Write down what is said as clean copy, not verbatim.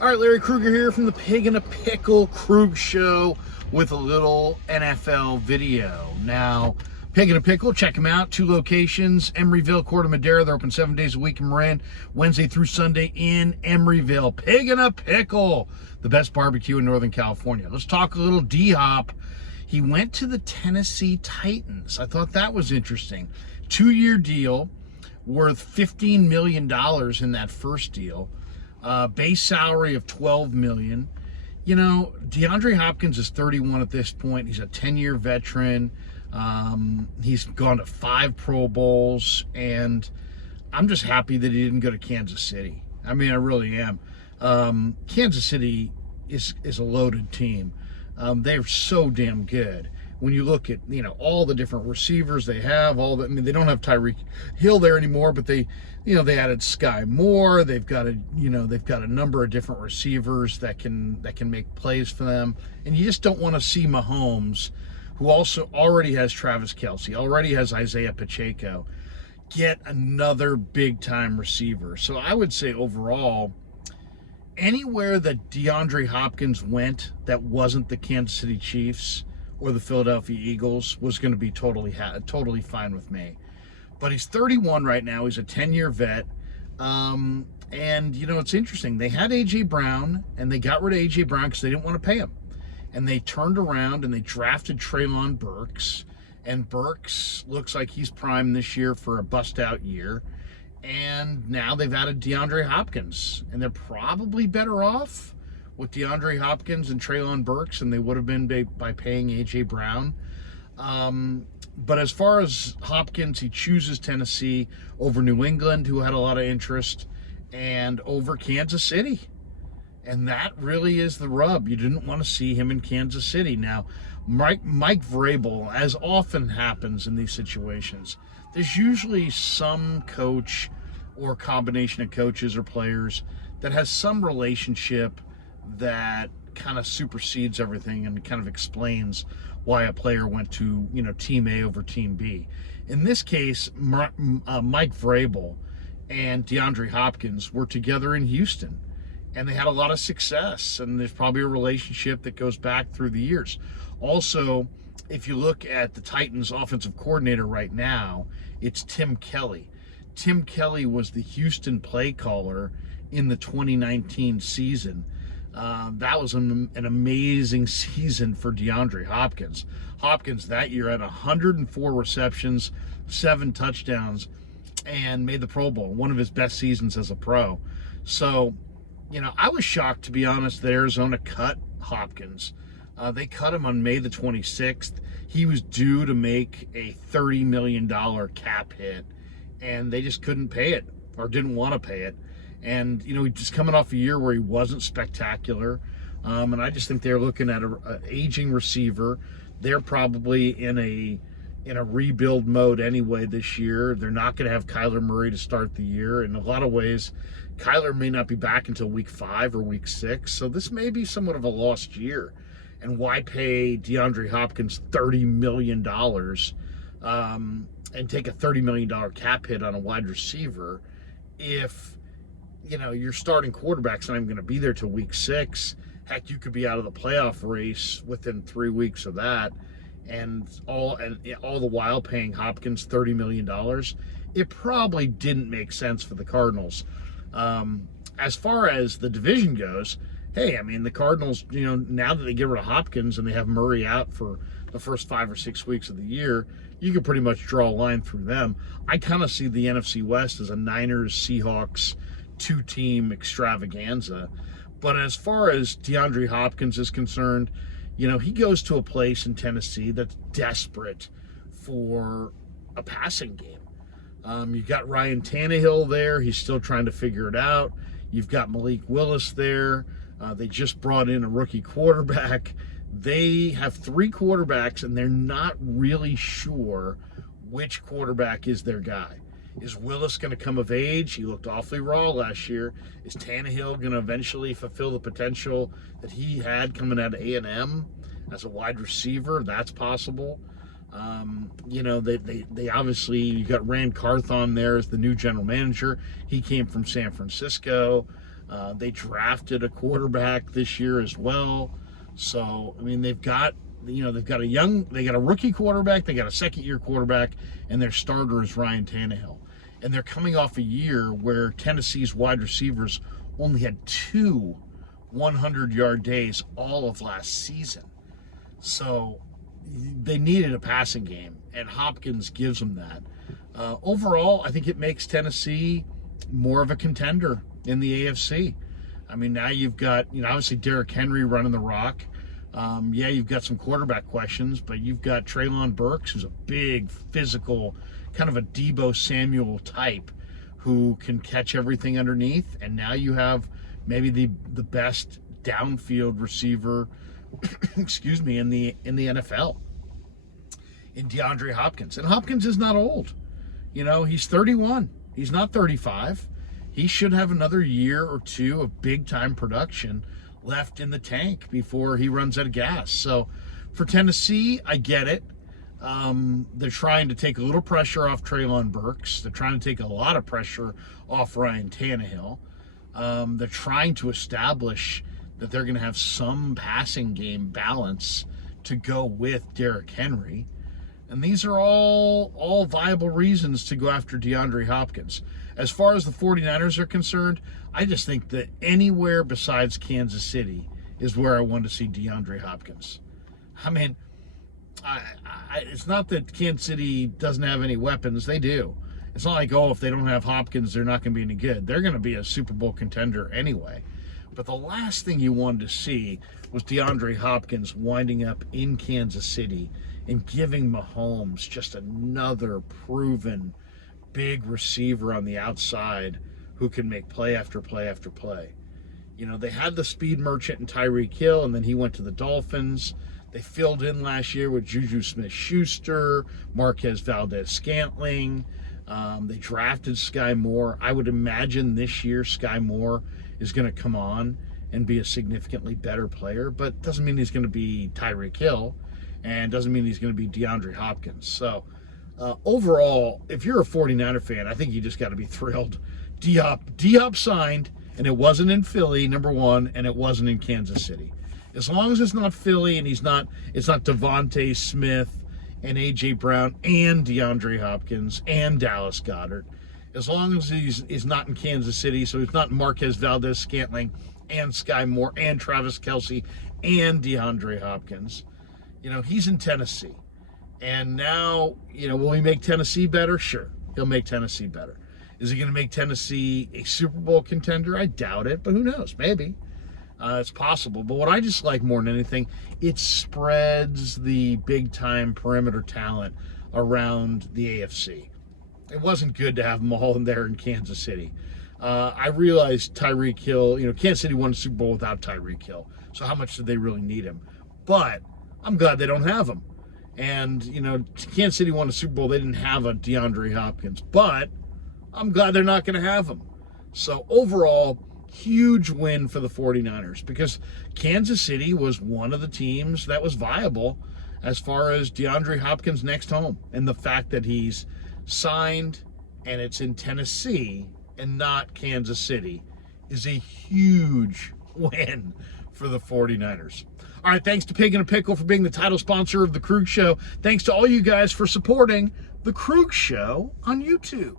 All right, Larry Krueger here from the Pig in a Pickle Krug Show with a little NFL video. Now, Pig in a Pickle, check them out. 2 locations, Emeryville, Corte Madera. They're open 7 days a week in Marin, Wednesday through Sunday in Emeryville. Pig in a Pickle, the best barbecue in Northern California. Let's talk a little D-Hop. He went to the Tennessee Titans. I thought that was interesting. 2-year deal worth $15 million in that first deal. Base salary of $12 million. You know, Deandre Hopkins is 31 at this point. He's a 10-year veteran. He's gone to 5 Pro Bowls, and I'm just happy that he didn't go to Kansas City. I mean, I really am. Kansas City is a loaded team. They're so damn good. When you look at, you know, all the different receivers they have, I mean, they don't have Tyreek Hill there anymore, but they added Sky Moore. They've got a number of different receivers that can make plays for them. And you just don't want to see Mahomes, who also already has Travis Kelce, already has Isaiah Pacheco, get another big time receiver. So I would say overall, anywhere that DeAndre Hopkins went that wasn't the Kansas City Chiefs or the Philadelphia Eagles was going to be totally fine with me. But he's 31 right now. He's a 10-year vet. And, you know, it's interesting. They had A.J. Brown, and they got rid of A.J. Brown because they didn't want to pay him. And they turned around, and they drafted Treylon Burks. And Burks looks like he's primed this year for a bust-out year. And now they've added DeAndre Hopkins. And they're probably better off with DeAndre Hopkins and Treylon Burks than they would have been by paying A.J. Brown. But as far as Hopkins, he chooses Tennessee over New England, who had a lot of interest, and over Kansas City. And that really is the rub. You didn't want to see him in Kansas City. Now, Mike Vrabel, as often happens in these situations, there's usually some coach or combination of coaches or players that has some relationship that kind of supersedes everything and kind of explains why a player went to, you know, team A over team B. In this case, Mike Vrabel and DeAndre Hopkins were together in Houston, and they had a lot of success, and there's probably a relationship that goes back through the years. Also, if you look at the Titans offensive coordinator right now, it's Tim Kelly. Tim Kelly was the Houston play caller in the 2019 season. That was an amazing season for DeAndre Hopkins. Hopkins that year had 104 receptions, 7 touchdowns, and made the Pro Bowl, one of his best seasons as a pro. So, you know, I was shocked, to be honest, that Arizona cut Hopkins. They cut him on May the 26th. He was due to make a $30 million cap hit, and they just couldn't pay it or didn't want to pay it. And, you know, he's just coming off a year where he wasn't spectacular. And I just think they're looking at an aging receiver. They're probably in a rebuild mode anyway this year. They're not going to have Kyler Murray to start the year. In a lot of ways, Kyler may not be back until week 5 or week 6. So this may be somewhat of a lost year. And why pay DeAndre Hopkins $30 million and take a $30 million cap hit on a wide receiver if, you know, your starting quarterback's not even going to be there till week 6. Heck, you could be out of the playoff race within 3 weeks of that, and all the while paying Hopkins $30 million. It probably didn't make sense for the Cardinals. As far as the division goes, hey, I mean, the Cardinals, you know, now that they get rid of Hopkins and they have Murray out for the first 5 or 6 weeks of the year, you can pretty much draw a line through them. I kind of see the NFC West as a Niners-Seahawks 2-team extravaganza. But as far as DeAndre Hopkins is concerned, you know, he goes to a place in Tennessee that's desperate for a passing game. You've got Ryan Tannehill there. He's still trying to figure it out. You've got Malik Willis there. They just brought in a rookie quarterback. They have 3 quarterbacks, and they're not really sure which quarterback is their guy. Is Willis going to come of age? He looked awfully raw last year. Is Tannehill going to eventually fulfill the potential that he had coming out of A&M as a wide receiver? That's possible. You know, they obviously, you got Rand Carthon there as the new general manager. He came from San Francisco. They drafted a quarterback this year as well. So, I mean, they've got a rookie quarterback, they got a second-year quarterback, and their starter is Ryan Tannehill. And they're coming off a year where Tennessee's wide receivers only had 2 100-yard days all of last season. So they needed a passing game, and Hopkins gives them that. Overall, I think it makes Tennessee more of a contender in the AFC. I mean, now you've got, obviously Derrick Henry running the rock. Yeah, you've got some quarterback questions, but you've got Treylon Burks, who's a big, physical, kind of a Deebo Samuel type who can catch everything underneath. And now you have maybe the best downfield receiver, excuse me, in the NFL, in Deandre Hopkins. And Hopkins is not old. He's 31. He's not 35. He should have another year or two of big-time production left in the tank before he runs out of gas. So for Tennessee, I get it. They're trying to take a little pressure off Treylon Burks. They're trying to take a lot of pressure off Ryan Tannehill. They're trying to establish that they're going to have some passing game balance to go with Derrick Henry. And these are all viable reasons to go after Deandre Hopkins. As far as the 49ers are concerned, I just think that anywhere besides Kansas City is where I want to see Deandre Hopkins. I mean, it's not that Kansas City doesn't have any weapons. They do. It's not like, if they don't have Hopkins, they're not going to be any good. They're going to be a Super Bowl contender anyway. But the last thing you wanted to see was DeAndre Hopkins winding up in Kansas City and giving Mahomes just another proven big receiver on the outside who can make play after play after play. They had the speed merchant in Tyreek Hill, and then he went to the Dolphins. They filled in last year with Juju Smith-Schuster, Marquez Valdez-Scantling. They drafted Sky Moore. I would imagine this year Sky Moore is going to come on and be a significantly better player, but doesn't mean he's going to be Tyreek Hill, and doesn't mean he's going to be DeAndre Hopkins. So overall, if you're a 49er fan, I think you just got to be thrilled. D-Hop signed, and it wasn't in Philly, number one, and it wasn't in Kansas City. As long as it's not Philly and it's not Devontae Smith and A.J. Brown and DeAndre Hopkins and Dallas Goedert, as long as he's not in Kansas City, so he's not Marquez Valdez-Scantling and Sky Moore and Travis Kelce and DeAndre Hopkins, he's in Tennessee. And now, will he make Tennessee better? Sure, he'll make Tennessee better. Is he going to make Tennessee a Super Bowl contender? I doubt it, but who knows? Maybe. It's possible. But what I just like more than anything, it spreads the big-time perimeter talent around the AFC. It wasn't good to have them all in there in Kansas City. I realized Tyreek Hill, Kansas City won a Super Bowl without Tyreek Hill. So how much did they really need him? But I'm glad they don't have him. And, Kansas City won a Super Bowl. They didn't have a DeAndre Hopkins. But I'm glad they're not going to have him. So overall, huge win for the 49ers, because Kansas City was one of the teams that was viable as far as DeAndre Hopkins' next home. And the fact that he's signed and it's in Tennessee and not Kansas City is a huge win for the 49ers. All right, thanks to Pig and a Pickle for being the title sponsor of The Krug Show. Thanks to all you guys for supporting The Krug Show on YouTube.